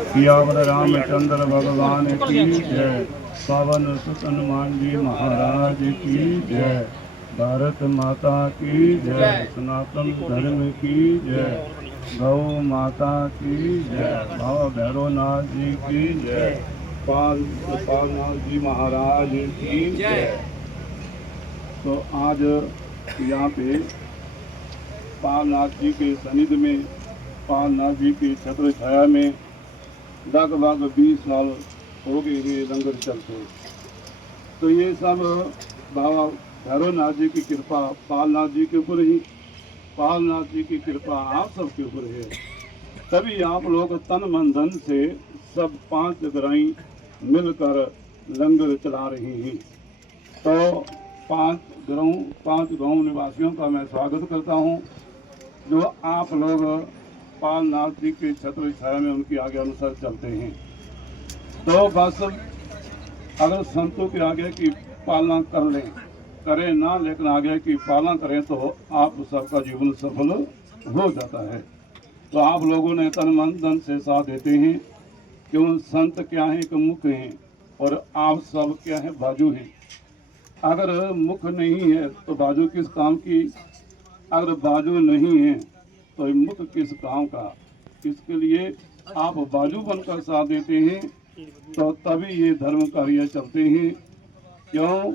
सियावर रामचंद्र भगवान की जय। पावन सुत हनुमान जी महाराज की जय। भारत माता की जय। सनातन धर्म की जय। गौ माता की जय। बाबा भैरवनाथ जी की जय। पालनाथ जी महाराज की जय। तो आज यहाँ पे पालनाथ जी के सनिध में, पालनाथ जी की छत्र छाया में लगभग 20 साल हो गए ये लंगर चलते। तो ये सब बाबा भैरवनाथ जी की कृपा, पालनाथ जी के ऊपर ही, पालनाथ जी की कृपा आप सबके ऊपर है। तभी आप लोग तन मन धन से सब 5 ग्राई मिलकर लंगर चला रहे हैं। तो 5 गांव निवासियों का मैं स्वागत करता हूं, जो आप लोग पालनाथ जी के छत्र छाया में उनकी आज्ञा अनुसार चलते हैं। तो बस अगर संतों के आगे की पालना कर लें, करें ना, लेकिन आगे की पालना करें तो आप सबका जीवन सफल हो जाता है। तो आप लोगों ने तन मन धन से साथ देते हैं। क्यों? संत क्या है कि मुख हैं, और आप सब क्या है? बाजू हैं। अगर मुख नहीं है तो बाजू किस काम की? अगर बाजू नहीं है तो मुख किस काम का? इसके लिए आप बाजू बनकर साथ देते हैं, तो तभी ये धर्म कार्य चलते हैं। क्यों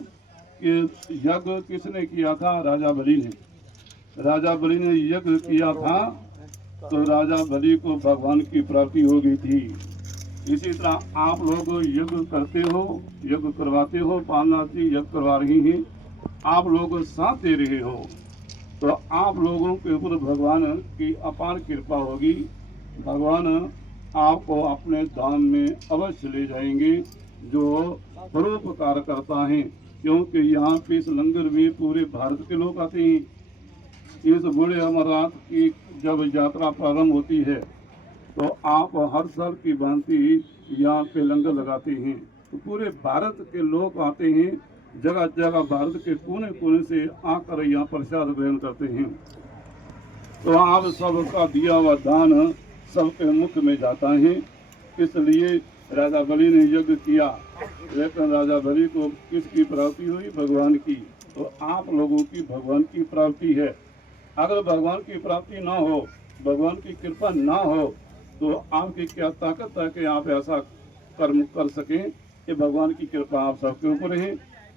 कि यज्ञ किसने किया था? राजा बलि ने। राजा बलि ने यज्ञ किया था तो राजा बलि को भगवान की प्राप्ति हो गई थी। इसी तरह आप लोग यज्ञ करते हो, यज्ञ करवाते हो, पालनाथ जी यज्ञ करवा रही हैं, आप लोग साथ दे रहे हो, तो आप लोगों के ऊपर भगवान की अपार कृपा होगी। भगवान आपको अपने दान में अवश्य ले जाएंगे, जो परोपकार करता है। क्योंकि यहाँ पे इस लंगर में पूरे भारत के लोग आते हैं। इस बूढ़े अमरनाथ की जब यात्रा प्रारंभ होती है तो आप हर साल की भांति यहाँ पे लंगर लगाते हैं, तो पूरे भारत के लोग आते हैं। जगह जगह भारत के कोने कोने से आकर यहाँ प्रसाद ग्रहण करते हैं। तो आप सबका दिया हुआ दान सबके मुख में जाता है। इसलिए राजा बलि ने यज्ञ किया, लेकिन राजा बलि को किसकी प्राप्ति हुई? भगवान की। तो आप लोगों की भगवान की प्राप्ति है। अगर भगवान की प्राप्ति ना हो, भगवान की कृपा ना हो, तो आपकी क्या ताकत है कि आप ऐसा कर्म कर सकें? ये भगवान की कृपा आप सबके ऊपर है।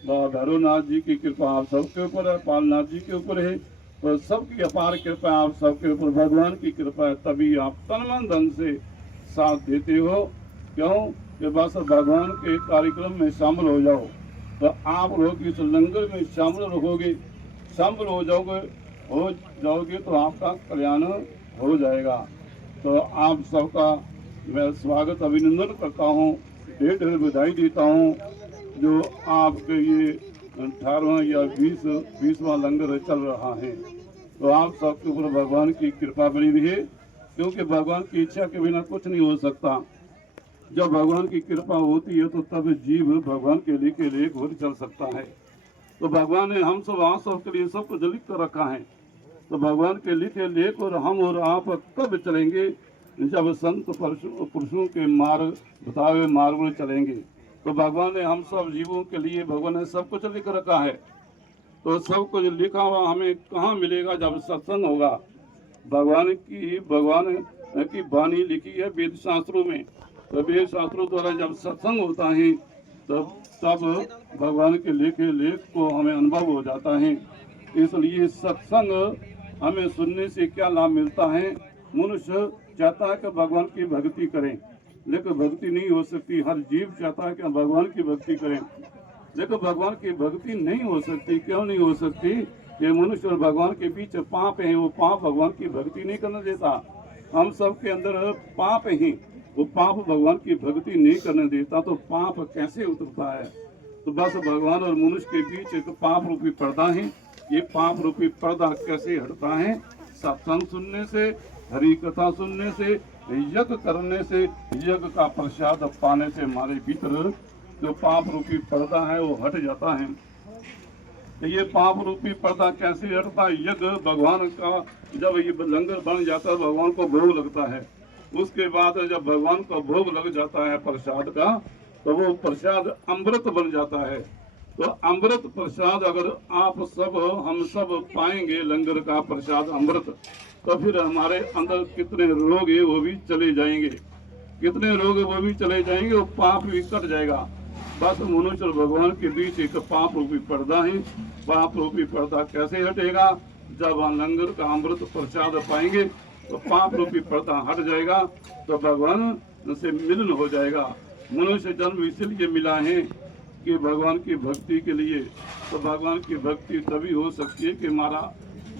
बाबा भैरवनाथ जी की कृपा आप सबके ऊपर है, पालनाथ जी के ऊपर है, तो सबकी अपार कृपा आप सबके ऊपर, भगवान की कृपा है। तभी आप तन मन धन से साथ देते हो। क्यों कि बस भगवान के कार्यक्रम में शामिल हो जाओ, तो आप लोग इस लंगर में शामिल रहोगे, शामिल हो जाओगे तो आपका कल्याण हो जाएगा। तो आप सबका मैं स्वागत अभिनंदन करता हूँ, ढेर ढेर बधाई देता हूँ, जो आपके ये 18वां या 20वां लंगर चल रहा है। तो आप सबके ऊपर भगवान की कृपा बनी रही है, क्योंकि भगवान की इच्छा के बिना कुछ नहीं हो सकता। जब भगवान की कृपा होती है तो तब जीव भगवान के लिए घोर चल सकता है। तो भगवान ने हम सब आप सबके लिए सब कुछ लिख कर रखा है। तो भगवान के लिखे लेख और हम और आप कब चलेंगे? जब संत पुरुषों के मार्ग बताए मार्ग में चलेंगे। तो भगवान ने हम सब जीवों के लिए, भगवान ने सब कुछ लिख रखा है। तो सब कुछ लिखा हुआ हमें कहाँ मिलेगा? जब सत्संग होगा। भगवान की वाणी लिखी है वेद शास्त्रों में, तो वेद शास्त्रों द्वारा जब सत्संग होता है तब भगवान के लिखे लेख को हमें अनुभव हो जाता है। इसलिए सत्संग हमें सुनने से क्या लाभ मिलता है? मनुष्य चाहता है कि भगवान की भक्ति करें, लेकिन भक्ति नहीं हो सकती। हर जीव चाहता है कि भगवान की भक्ति करें, लेकिन भगवान की भक्ति नहीं हो सकती। क्यों नहीं हो सकती? ये मनुष्य और भगवान के बीच पाप है, वो पाप भगवान की भक्ति नहीं करने देता। हम सब के अंदर पाप है, वो पाप भगवान की भक्ति नहीं करने देता। तो पाप कैसे उतरता है? तो बस भगवान और मनुष्य के बीच एक पाप रूपी पर्दा है। ये पाप रूपी पर्दा कैसे हटता है? सत्संग सुनने से, हरि कथा सुनने से, यज्ञ करने से, यज्ञ का प्रसाद पाने से हमारे भीतर जो पाप रूपी पर्दा है वो हट जाता है। तो ये पाप रूपी पर्दा कैसे हटता है? यज्ञ भगवान का जब ये लंगर बन जाता है, भगवान को भोग लगता है। उसके बाद जब भगवान का भोग लग जाता है प्रसाद का, तो वो प्रसाद अमृत बन जाता है। तो अमृत प्रसाद अगर आप सब हम सब पाएंगे लंगर का प्रसाद अमृत, तो फिर हमारे अंदर कितने रोग है वो भी चले जाएंगे, कितने रोग है वो भी चले जाएंगे, वो पाप भी कट जाएगा। बस मनुष्य और भगवान के बीच एक पाप रूपी पर्दा है। पाप रूपी पर्दा कैसे हटेगा? जब हम लंगर का अमृत प्रसाद पाएंगे तो पाप रूपी पर्दा हट जाएगा, तो भगवान से मिलन हो जाएगा। मनुष्य जन्म इसलिए मिला है कि भगवान की भक्ति के लिए। तो भगवान की भक्ति तभी हो सकती है कि हमारा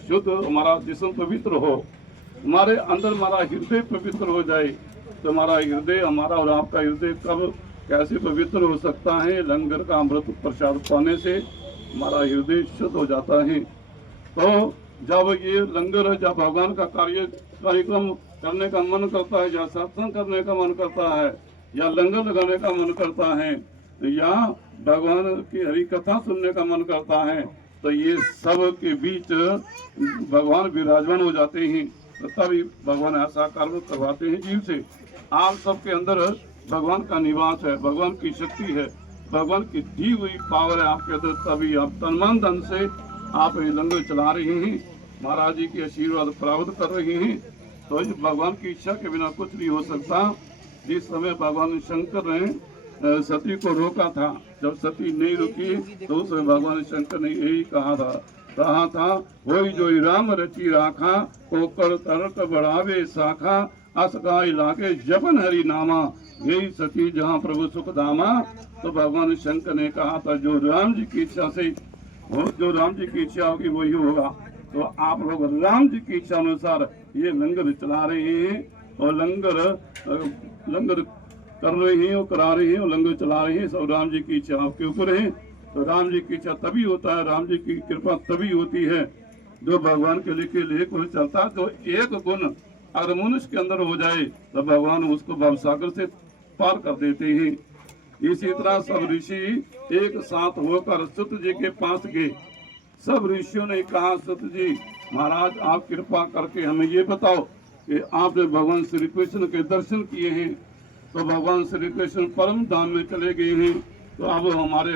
शुद्ध, हमारा जिस्म पवित्र हो, हमारे अंदर हमारा हृदय पवित्र हो जाए। तो हमारा हृदय, हमारा और आपका हृदय कब कैसे पवित्र हो सकता है? लंगर का अमृत प्रसाद पाने से हमारा हृदय शुद्ध हो जाता है। तो जब ये लंगर, जब भगवान का कार्यक्रम करने का मन करता है, या सत्संग करने का मन करता है, या लंगर लगाने का मन करता है, या भगवान की हरि कथा सुनने का मन करता है, तो ये सब के बीच भगवान विराजमान हो जाते हैं। तो तभी भगवान ऐसा कर्म करवाते हैं जीव से। आप सबके अंदर भगवान का निवास है, भगवान की शक्ति है, भगवान की दी हुई पावर है आपके अंदर, तभी आप तन मन धन से आप ये लंगर चला रहे हैं, महाराज जी के आशीर्वाद प्राप्त कर रहे हैं। तो इस भगवान की इच्छा के बिना कुछ नहीं हो सकता। जिस समय भगवान शंकर ने सती को रोका था, जब सती नहीं रुकी तो उस समय भगवान शंकर ने यही कहा था वही जो राम रची राखा, कोकर तर्क बढ़ावे शाखा, असगाई लागे जपन हरि नामा, यही सती जहाँ प्रभु सुख धामा। तो भगवान शंकर ने कहा था जो राम जी की इच्छा से, जो राम जी की इच्छा होगी वही होगा। तो आप लोग राम जी की इच्छा अनुसार ये लंगर चला रहे हैं, और लंगर कर रहे हैं और करा रहे हैं और लंगर चला रहे हैं, सब राम जी की इच्छा आपके ऊपर है। तो राम जी की इच्छा तभी होता है, राम जी की कृपा तभी होती है जो भगवान के लिए कोई चलता है। तो एक गुण अगर मनुष्य के अंदर हो जाए तो भगवान उसको भवसागर से पार कर देते हैं। इसी तरह सब ऋषि एक साथ होकर सुत जी के पास गए। सब ऋषियों ने कहा, सुत जी महाराज आप कृपा करके हमें ये बताओ कि आपने भगवान श्री कृष्ण के दर्शन किए हैं, तो भगवान श्री कृष्ण परम धाम में चले गए हैं, तो अब हमारे